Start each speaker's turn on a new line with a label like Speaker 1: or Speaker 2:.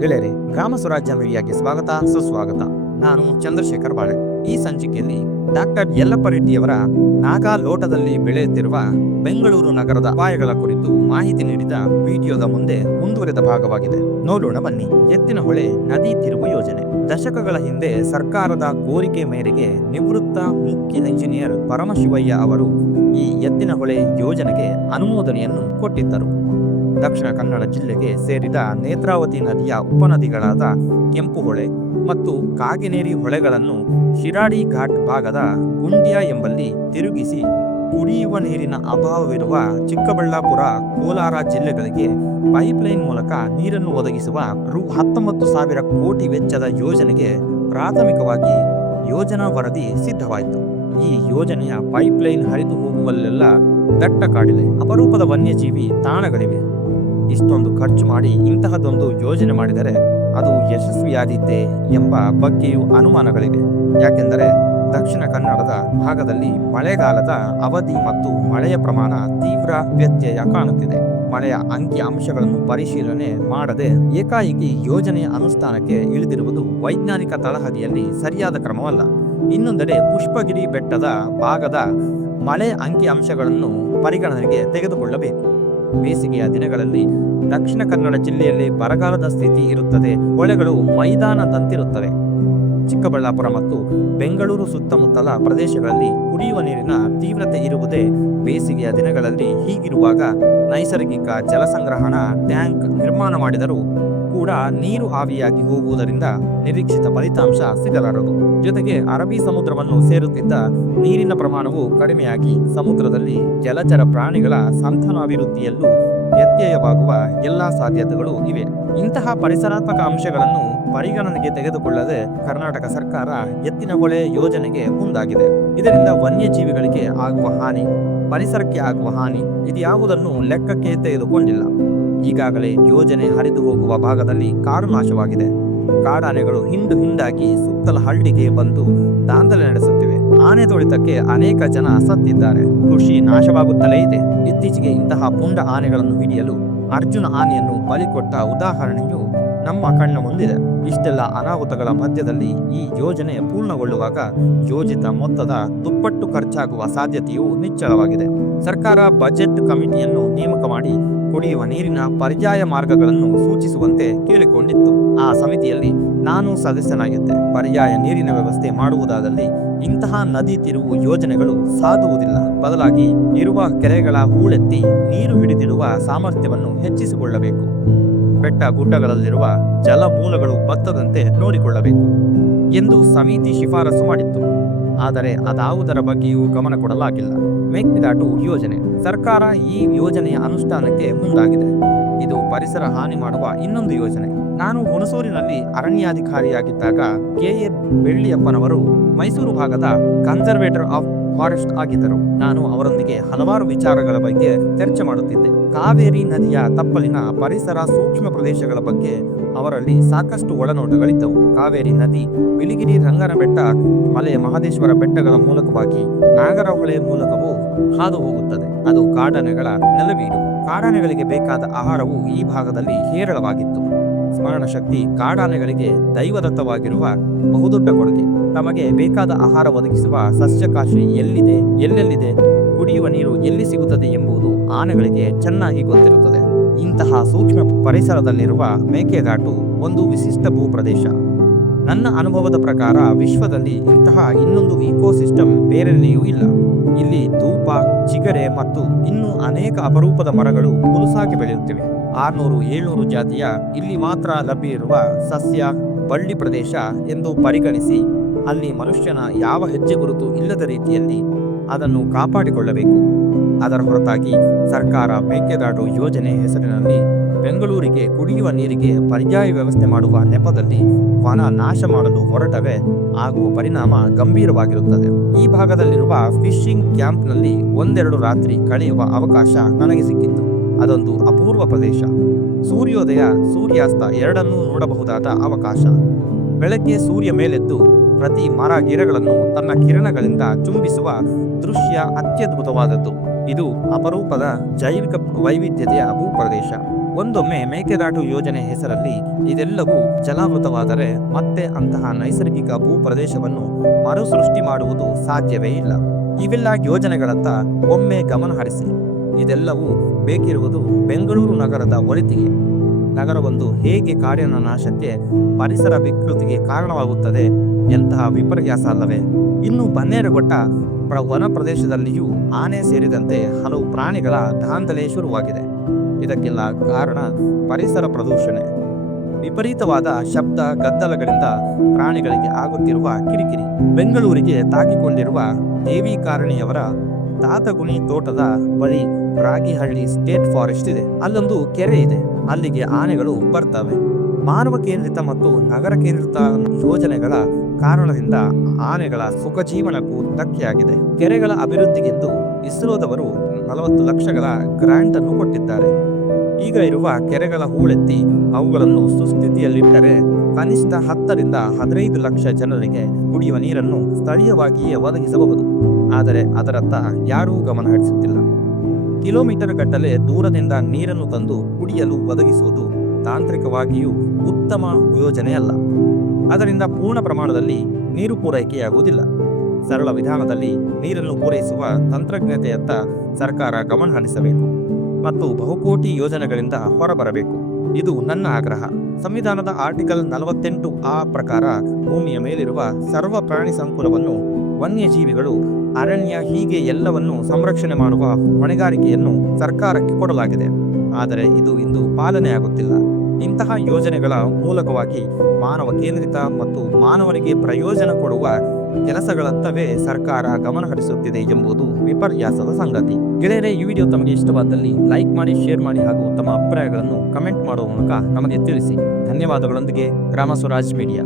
Speaker 1: ಗೆಳೆಯರೆ, ಗ್ರಾಮ ಸ್ವರಾಜ್ಯ ಮೀಡಿಯಾಗೆ ಸ್ವಾಗತ, ಸುಸ್ವಾಗತ. ನಾನು ಚಂದ್ರಶೇಖರ್ ಬಾಳೆ. ಈ ಸಂಚಿಕೆಯಲ್ಲಿ ಡಾಕ್ಟರ್ ಯಲ್ಲಪ್ಪ ರೆಡ್ಡಿಯವರ ನಾಗಾ ಲೋಟದಲ್ಲಿ ಬೆಳೆಯುತ್ತಿರುವ ಬೆಂಗಳೂರು ನಗರದ ಅಪಾಯಗಳ ಕುರಿತು ಮಾಹಿತಿ ನೀಡಿದ ವಿಡಿಯೋದ ಮುಂದೆ ಮುಂದುವರೆದ ಭಾಗವಾಗಿದೆ. ನೋಡೋಣ ಬನ್ನಿ. ಎತ್ತಿನಹೊಳೆ ನದಿ ತಿರುವು ಯೋಜನೆ. ದಶಕಗಳ ಹಿಂದೆ ಸರ್ಕಾರದ ಕೋರಿಕೆ ಮೇರೆಗೆ ನಿವೃತ್ತ ಮುಖ್ಯ ಇಂಜಿನಿಯರ್ ಪರಮಶಿವಯ್ಯ ಅವರು ಈ ಎತ್ತಿನಹೊಳೆ ಯೋಜನೆಗೆ ಅನುಮೋದನೆಯನ್ನು ಕೊಟ್ಟಿದ್ದರು. ದಕ್ಷಿಣ ಕನ್ನಡ ಜಿಲ್ಲೆಗೆ ಸೇರಿದ ನೇತ್ರಾವತಿ ನದಿಯ ಉಪನದಿಗಳಾದ ಕೆಂಪು ಹೊಳೆ ಮತ್ತು ಕಾಗಿನೇರಿ ಹೊಳೆಗಳನ್ನು ಶಿರಾಡಿ ಘಾಟ್ ಭಾಗದ ಗುಂಡ್ಯ ಎಂಬಲ್ಲಿ ತಿರುಗಿಸಿ ಕುಡಿಯುವ ನೀರಿನ ಅಭಾವವಿರುವ ಚಿಕ್ಕಬಳ್ಳಾಪುರ, ಕೋಲಾರ ಜಿಲ್ಲೆಗಳಿಗೆ ಪೈಪ್ಲೈನ್ ಮೂಲಕ ನೀರನ್ನು ಒದಗಿಸುವ ರು ಹತ್ತೊಂಬತ್ತು ಸಾವಿರ ಕೋಟಿ ವೆಚ್ಚದ ಯೋಜನೆಗೆ ಪ್ರಾಥಮಿಕವಾಗಿ ಯೋಜನಾ ವರದಿ ಸಿದ್ಧವಾಯಿತು. ಈ ಯೋಜನೆಯ ಪೈಪ್ಲೈನ್ ಹರಿದು ಹೋಗುವಲ್ಲೆಲ್ಲ ದಟ್ಟ ಕಾಡಿದೆ ಅಪರೂಪದ ವನ್ಯಜೀವಿ ತಾಣಗಳಿವೆ. ಇಷ್ಟೊಂದು ಖರ್ಚು ಮಾಡಿ ಇಂತಹದೊಂದು ಯೋಜನೆ ಮಾಡಿದರೆ ಅದು ಯಶಸ್ವಿಯಾದೀತೆ ಎಂಬ ಬಗ್ಗೆಯೂ ಅನುಮಾನಗಳಿವೆ. ಯಾಕೆಂದರೆ ದಕ್ಷಿಣ ಕನ್ನಡದ ಭಾಗದಲ್ಲಿ ಮಳೆಗಾಲದ ಅವಧಿ ಮತ್ತು ಮಳೆಯ ಪ್ರಮಾಣ ತೀವ್ರ ವ್ಯತ್ಯಯ ಕಾಣುತ್ತಿದೆ. ಮಳೆಯ ಅಂಕಿ ಅಂಶಗಳನ್ನು ಪರಿಶೀಲನೆ ಮಾಡದೆ ಏಕಾಏಕಿ ಯೋಜನೆಯ ಅನುಷ್ಠಾನಕ್ಕೆ ಇಳಿದಿರುವುದು ವೈಜ್ಞಾನಿಕ ತಳಹದಿಯಲ್ಲಿ ಸರಿಯಾದ ಕ್ರಮವಲ್ಲ. ಇನ್ನೊಂದೆಡೆ ಪುಷ್ಪಗಿರಿ ಬೆಟ್ಟದ ಭಾಗದ ಮಳೆ ಅಂಕಿ ಅಂಶಗಳನ್ನು ಪರಿಗಣನೆಗೆ ತೆಗೆದುಕೊಳ್ಳಬೇಕು. ಬೇಸಿಗೆಯ ದಿನಗಳಲ್ಲಿ ದಕ್ಷಿಣ ಕನ್ನಡ ಜಿಲ್ಲೆಯಲ್ಲಿ ಬರಗಾಲದ ಸ್ಥಿತಿ ಇರುತ್ತದೆ. ಹೊಳೆಗಳು ಮೈದಾನದಂತಿರುತ್ತವೆ. ಚಿಕ್ಕಬಳ್ಳಾಪುರ ಮತ್ತು ಬೆಂಗಳೂರು ಸುತ್ತಮುತ್ತಲ ಪ್ರದೇಶಗಳಲ್ಲಿ ಕುಡಿಯುವ ನೀರಿನ ತೀವ್ರತೆ ಇರುವುದೇ ಬೇಸಿಗೆಯ ದಿನಗಳಲ್ಲಿ ಹೀಗಿರುವಾಗ ನೈಸರ್ಗಿಕ ಜಲಸಂಗ್ರಹಣಾ ಟ್ಯಾಂಕ್ ನಿರ್ಮಾಣ ಮಾಡಿದರೂ ಕೂಡ ನೀರು ಆವಿಯಾಗಿ ಹೋಗುವುದರಿಂದ ನಿರೀಕ್ಷಿತ ಫಲಿತಾಂಶ ಸಿಗಲಾರದು. ಜೊತೆಗೆ ಅರಬ್ಬಿ ಸಮುದ್ರವನ್ನು ಸೇರುತ್ತಿದ್ದ ನೀರಿನ ಪ್ರಮಾಣವು ಕಡಿಮೆಯಾಗಿ ಸಮುದ್ರದಲ್ಲಿ ಜಲಚರ ಪ್ರಾಣಿಗಳ ಸಂತಾನಾಭಿವೃದ್ಧಿಯಲ್ಲೂ ವ್ಯತ್ಯಯವಾಗುವ ಎಲ್ಲಾ ಸಾಧ್ಯತೆಗಳು ಇವೆ. ಇಂತಹ ಪರಿಸರಾತ್ಮಕ ಅಂಶಗಳನ್ನು ಪರಿಗಣನೆಗೆ ತೆಗೆದುಕೊಳ್ಳದೆ ಕರ್ನಾಟಕ ಸರ್ಕಾರ ಎತ್ತಿನಹೊಳೆ ಯೋಜನೆಗೆ ಮುಂದಾಗಿದೆ. ಇದರಿಂದ ವನ್ಯಜೀವಿಗಳಿಗೆ ಆಗುವ ಹಾನಿ, ಪರಿಸರಕ್ಕೆ ಆಗುವ ಹಾನಿ ಇದ್ಯಾವುದನ್ನು ಲೆಕ್ಕಕ್ಕೆ ತೆಗೆದುಕೊಂಡಿಲ್ಲ. ಈಗಾಗಲೇ ಯೋಜನೆ ಹರಿದು ಹೋಗುವ ಭಾಗದಲ್ಲಿ ಕಾಡು ನಾಶವಾಗಿದೆ. ಕಾಡಾನೆಗಳು ಹಿಂಡು ಹಿಂಡಾಗಿ ಸುತ್ತಲ ಹಳ್ಳಿಗೆ ಬಂದು ದಾಂಧಲೆ ನಡೆಸುತ್ತಿವೆ. ಆನೆ ತುಳಿತಕ್ಕೆ ಅನೇಕ ಜನ ಸತ್ತಿದ್ದಾರೆ. ಕೃಷಿ ನಾಶವಾಗುತ್ತಲೇ ಇದೆ. ಇತ್ತೀಚೆಗೆ ಇಂತಹ ಪುಂಡ ಆನೆಗಳನ್ನು ಹಿಡಿಯಲು ಅರ್ಜುನ ಆನೆಯನ್ನು ಬಲಿಕೊಟ್ಟ ಉದಾಹರಣೆಯು ನಮ್ಮ ಕಣ್ಣ ಮುಂದಿದೆ. ಇಷ್ಟೆಲ್ಲ ಅನಾಹುತಗಳ ಮಧ್ಯದಲ್ಲಿ ಈ ಯೋಜನೆ ಪೂರ್ಣಗೊಳ್ಳುವಾಗ ಯೋಜಿತ ಮೊತ್ತದ ದುಪ್ಪಟ್ಟು ಖರ್ಚಾಗುವ ಸಾಧ್ಯತೆಯು ನಿಚ್ಚಳವಾಗಿದೆ. ಸರ್ಕಾರ ಬಜೆಟ್ ಕಮಿಟಿಯನ್ನು ನೇಮಕ ಮಾಡಿ ಕುಡಿಯುವ ನೀರಿನ ಪರ್ಯಾಯ ಮಾರ್ಗಗಳನ್ನು ಸೂಚಿಸುವಂತೆ ಕೇಳಿಕೊಂಡಿತ್ತು. ಆ ಸಮಿತಿಯಲ್ಲಿ ನಾನು ಸದಸ್ಯನಾಗಿದ್ದೆ. ಪರ್ಯಾಯ ನೀರಿನ ವ್ಯವಸ್ಥೆ ಮಾಡುವುದಾದಲ್ಲಿ ಇಂತಹ ನದಿ ತಿರುವು ಯೋಜನೆಗಳು ಸಾಧುವುದಿಲ್ಲ. ಬದಲಾಗಿ ಇರುವ ಕೆರೆಗಳ ಹೂಳೆತ್ತಿ ನೀರು ಹಿಡಿದಿಡುವ ಸಾಮರ್ಥ್ಯವನ್ನು ಹೆಚ್ಚಿಸಿಕೊಳ್ಳಬೇಕು. ಬೆಟ್ಟ ಗುಡ್ಡಗಳಲ್ಲಿರುವ ಜಲಮೂಲಗಳು ಬತ್ತದಂತೆ ನೋಡಿಕೊಳ್ಳಬೇಕು ಎಂದು ಸಮಿತಿ ಶಿಫಾರಸು ಮಾಡಿತ್ತು. ಆದರೆ ಅದಾವುದರ ಬಗ್ಗೆಯೂ ಗಮನ ಕೊಡಲಾಗಿಲ್ಲ. ಮೇಕೆದಾಟು ಯೋಜನೆ. ಸರ್ಕಾರ ಈ ಯೋಜನೆಯ ಅನುಷ್ಠಾನಕ್ಕೆ ಮುಂದಾಗಿದೆ. ಇದು ಪರಿಸರ ಹಾನಿ ಮಾಡುವ ಇನ್ನೊಂದು ಯೋಜನೆ. ನಾನು ಹುಣಸೂರಿನಲ್ಲಿ ಅರಣ್ಯಾಧಿಕಾರಿಯಾಗಿದ್ದಾಗ ಕೆ ಎ ಬೆಳ್ಳಿಯಪ್ಪನವರು ಮೈಸೂರು ಭಾಗದ ಕನ್ಸರ್ವೇಟರ್ ಆಫ್ ಫಾರೆಸ್ಟ್ ಆಗಿದ್ದರು. ನಾನು ಅವರೊಂದಿಗೆ ಹಲವಾರು ವಿಚಾರಗಳ ಬಗ್ಗೆ ಚರ್ಚೆ ಮಾಡುತ್ತಿದ್ದೆ. ಕಾವೇರಿ ನದಿಯ ತಪ್ಪಲಿನ ಪರಿಸರ ಸೂಕ್ಷ್ಮ ಪ್ರದೇಶಗಳ ಬಗ್ಗೆ ಅವರಲ್ಲಿ ಸಾಕಷ್ಟು ಒಳನೋಟಗಳಿದ್ದವು. ಕಾವೇರಿ ನದಿ, ಬಿಳಿಗಿರಿ ರಂಗನ ಬೆಟ್ಟ ಮಲೆ ಮಹದೇಶ್ವರ ಬೆಟ್ಟಗಳ ಮೂಲಕವಾಗಿ ನಾಗರಹೊಳೆ ಮೂಲಕವೂ ಹಾದು ಹೋಗುತ್ತದೆ ಅದು ಕಾಡಾನೆಗಳ ನೆಲವೀಡು. ಕಾಡಾನೆಗಳಿಗೆ ಬೇಕಾದ ಆಹಾರವು ಈ ಭಾಗದಲ್ಲಿ ಹೇರಳವಾಗಿತ್ತು. ಸ್ಮರಣ ಶಕ್ತಿ ಕಾಡಾನೆಗಳಿಗೆ ದೈವದತ್ತವಾಗಿರುವ ಬಹುದೊಡ್ಡ ಕೊಡುಗೆ. ತಮಗೆ ಬೇಕಾದ ಆಹಾರ ಒದಗಿಸುವ ಸಸ್ಯಕಾಶಿ ಎಲ್ಲಿದೆ? ಎಲ್ಲೆಲ್ಲಿದೆ? ಕುಡಿಯುವ ನೀರು ಎಲ್ಲಿ ಸಿಗುತ್ತದೆ ಎಂಬುದು ಆನೆಗಳಿಗೆ ಚೆನ್ನಾಗಿ ಗೊತ್ತಿರುತ್ತದೆ. ಇಂತಹ ಸೂಕ್ಷ್ಮ ಪರಿಸರದಲ್ಲಿರುವ ಮೇಕೆದಾಟು ಒಂದು ವಿಶಿಷ್ಟ ಭೂಪ್ರದೇಶ. ನನ್ನ ಅನುಭವದ ಪ್ರಕಾರ ವಿಶ್ವದಲ್ಲಿ ಇಂತಹ ಇನ್ನೊಂದು ಇಕೋಸಿಸ್ಟಮ್ ಬೇರೆಲ್ಲಿಯೂ ಇಲ್ಲ. ಇಲ್ಲಿ ಧೂಪ, ಚಿಗರೆ ಮತ್ತು ಇನ್ನೂ ಅನೇಕ ಅಪರೂಪದ ಮರಗಳು ಹುಲುಸಾಗಿ ಬೆಳೆಯುತ್ತಿವೆ. ಆರ್ನೂರು, ಏಳ್ನೂರು ಜಾತಿಯ ಇಲ್ಲಿ ಮಾತ್ರ ಲಭ್ಯ ಇರುವ ಸಸ್ಯ, ಬಳ್ಳಿ ಪ್ರದೇಶ ಎಂದು ಪರಿಗಣಿಸಿ ಅಲ್ಲಿ ಮನುಷ್ಯನ ಯಾವ ಹೆಜ್ಜೆ ಗುರುತು ಇಲ್ಲದ ರೀತಿಯಲ್ಲಿ ಅದನ್ನು ಕಾಪಾಡಿಕೊಳ್ಳಬೇಕು. ಅದರ ಹೊರತಾಗಿ ಸರ್ಕಾರ ಮೇಕೆದಾಟು ಯೋಜನೆ ಹೆಸರಿನಲ್ಲಿ ಬೆಂಗಳೂರಿಗೆ ಕುಡಿಯುವ ನೀರಿಗೆ ಪರ್ಯಾಯ ವ್ಯವಸ್ಥೆ ಮಾಡುವ ನೆಪದಲ್ಲಿ ವನ ನಾಶ ಮಾಡಲು ಹೊರಟವೆ ಹಾಗೂ ಪರಿಣಾಮ ಗಂಭೀರವಾಗಿರುತ್ತದೆ. ಈ ಭಾಗದಲ್ಲಿರುವ ಫಿಶಿಂಗ್ ಕ್ಯಾಂಪ್ನಲ್ಲಿ ಒಂದೆರಡು ರಾತ್ರಿ ಕಳೆಯುವ ಅವಕಾಶ ನನಗೆ ಸಿಕ್ಕಿತ್ತು. ಅದೊಂದು ಅಪೂರ್ವ ಪ್ರದೇಶ. ಸೂರ್ಯೋದಯ, ಸೂರ್ಯಾಸ್ತ ಎರಡನ್ನೂ ನೋಡಬಹುದಾದ ಅವಕಾಶ. ಬೆಳಗ್ಗೆ ಸೂರ್ಯ ಮೇಲೆದ್ದು ಪ್ರತಿ ಮರ ಗಿರಗಳನ್ನು ತನ್ನ ಕಿರಣಗಳಿಂದ ಚುಂಬಿಸುವ ದೃಶ್ಯ ಅತ್ಯದ್ಭುತವಾದದ್ದು. ಇದು ಅಪರೂಪದ ಜೈವಿಕ ವೈವಿಧ್ಯತೆಯ ಭೂಪ್ರದೇಶ. ಒಂದೊಮ್ಮೆ ಮೇಕೆದಾಟು ಯೋಜನೆ ಹೆಸರಲ್ಲಿ ಇದೆಲ್ಲವೂ ಜಲಾವೃತವಾದರೆ ಮತ್ತೆ ಅಂತಹ ನೈಸರ್ಗಿಕ ಭೂ ಪ್ರದೇಶವನ್ನು ಮರುಸೃಷ್ಟಿ ಮಾಡುವುದು ಸಾಧ್ಯವೇ ಇಲ್ಲ. ಇವೆಲ್ಲ ಯೋಜನೆಗಳತ್ತ ಒಮ್ಮೆ ಗಮನ ಹರಿಸಿ. ಇದೆಲ್ಲವೂ ಬೇಕಿರುವುದು ಬೆಂಗಳೂರು ನಗರದ ಒಳಿತಿಗೆ. ನಗರವೊಂದು ಹೇಗೆ ಕಾಡಿನ ನಾಶಕ್ಕೆ ಪರಿಸರ ವಿಕೃತಿಗೆ ಕಾರಣವಾಗುತ್ತದೆ ಎಂತಹ ವಿಪರ್ಯಾಸ ಅಲ್ಲವೇ? ಇನ್ನು ಬನ್ನೇರುಘಟ್ಟ ವನ ಪ್ರದೇಶದಲ್ಲಿಯೂ ಆನೆ ಸೇರಿದಂತೆ ಹಲವು ಪ್ರಾಣಿಗಳ ದಾಂಧಲೆ ಶುರುವಾಗಿದೆ. ಇದಕ್ಕೆಲ್ಲ ಕಾರಣ ಪರಿಸರ ಪ್ರದೂಷಣೆ. ವಿಪರೀತವಾದ ಶಬ್ದ ಗದ್ದಲಗಳಿಂದ ಪ್ರಾಣಿಗಳಿಗೆ ಆಗುತ್ತಿರುವ ಕಿರಿಕಿರಿ. ಬೆಂಗಳೂರಿಗೆ ತಾಕಿಕೊಂಡಿರುವ ದೇವಿ ಕಾರಣಿಯವರ ತಾತಗುಣಿ ತೋಟದ ಬಳಿ ರಾಗಿಹಳ್ಳಿ ಸ್ಟೇಟ್ ಫಾರೆಸ್ಟ್ ಇದೆ. ಅಲ್ಲೊಂದು ಕೆರೆ ಇದೆ. ಅಲ್ಲಿಗೆ ಆನೆಗಳು ಬರ್ತವೆ. ಮಾನವ ಕೇಂದ್ರಿತ ಮತ್ತು ನಗರ ಕೇಂದ್ರಿತ ಯೋಜನೆಗಳ ಕಾರಣದಿಂದ ಆನೆಗಳ ಸುಖ ಜೀವನಕ್ಕೂ ಧಕ್ಕೆಯಾಗಿದೆ. ಕೆರೆಗಳ ಅಭಿವೃದ್ಧಿಗೆಂದು ಇಸ್ರೋದವರು ನಲವತ್ತು ಲಕ್ಷಗಳ ಗ್ರಾಂಟ್ ಅನ್ನು ಕೊಟ್ಟಿದ್ದಾರೆ. ಈಗ ಇರುವ ಕೆರೆಗಳ ಹೂಳೆತ್ತಿ ಅವುಗಳನ್ನು ಸುಸ್ಥಿತಿಯಲ್ಲಿಟ್ಟರೆ ಕನಿಷ್ಠ ಹತ್ತರಿಂದ ಹದಿನೈದು ಲಕ್ಷ ಜನರಿಗೆ ಕುಡಿಯುವ ನೀರನ್ನು ಸ್ಥಳೀಯವಾಗಿಯೇ ಒದಗಿಸಬಹುದು. ಆದರೆ ಅದರತ್ತ ಯಾರೂ ಗಮನ ಹರಿಸುತ್ತಿಲ್ಲ. ಕಿಲೋಮೀಟರ್ ಗಟ್ಟಲೆ ದೂರದಿಂದ ನೀರನ್ನು ತಂದು ಕುಡಿಯಲು ಒದಗಿಸುವುದು ತಾಂತ್ರಿಕವಾಗಿಯೂ ಉತ್ತಮ ಯೋಜನೆಯಲ್ಲ. ಅದರಿಂದ ಪೂರ್ಣ ಪ್ರಮಾಣದಲ್ಲಿ ನೀರು ಪೂರೈಕೆಯಾಗುವುದಿಲ್ಲ. ಸರಳ ವಿಧಾನದಲ್ಲಿ ನೀರನ್ನು ಪೂರೈಸುವ ತಂತ್ರಜ್ಞತೆಯತ್ತ ಸರ್ಕಾರ ಗಮನ ಹರಿಸಬೇಕು. ಮತ್ತು ಬಹುಕೋಟಿ ಯೋಜನೆಗಳಿಂದ ಹೊರಬರಬೇಕು. ಇದು ನನ್ನ ಆಗ್ರಹ. ಸಂವಿಧಾನದ ಆರ್ಟಿಕಲ್ ನಲವತ್ತೆಂಟು ಆ ಪ್ರಕಾರ ಭೂಮಿಯ ಮೇಲಿರುವ ಸರ್ವ ಪ್ರಾಣಿ ಸಂಕುಲವನ್ನು ವನ್ಯಜೀವಿಗಳು ಅರಣ್ಯ ಹೀಗೆ ಎಲ್ಲವನ್ನು ಸಂರಕ್ಷಣೆ ಮಾಡುವ ಹೊಣೆಗಾರಿಕೆಯನ್ನು ಸರ್ಕಾರಕ್ಕೆ ಕೊಡಲಾಗಿದೆ. ಆದರೆ ಇದು ಇಂದು ಪಾಲನೆಯಾಗುತ್ತಿಲ್ಲ ಇಂತಹ ಯೋಜನೆಗಳ ಮೂಲಕವಾಗಿ ಮಾನವ ಕೇಂದ್ರಿತ ಮತ್ತು ಮಾನವನಿಗೆ ಪ್ರಯೋಜನ ಕೊಡುವ ಕೆಲಸಗಳತ್ತವೇ ಸರ್ಕಾರ ಗಮನ ಹರಿಸುತ್ತಿದೆ ಎಂಬುದು ವಿಪರ್ಯಾಸದ ಸಂಗತಿ. ಗೆಳೆಯರೆ, ಈ ವಿಡಿಯೋ ತಮಗೆ ಇಷ್ಟವಾದಲ್ಲಿ ಲೈಕ್ ಮಾಡಿ, ಶೇರ್ ಮಾಡಿ ಹಾಗೂ ತಮ್ಮ ಅಭಿಪ್ರಾಯಗಳನ್ನು ಕಮೆಂಟ್ ಮಾಡುವ ಮೂಲಕ ನಮಗೆ ತಿಳಿಸಿ. ಧನ್ಯವಾದಗಳೊಂದಿಗೆ, ಗ್ರಾಮ ಸ್ವರಾಜ್ ಮೀಡಿಯಾ.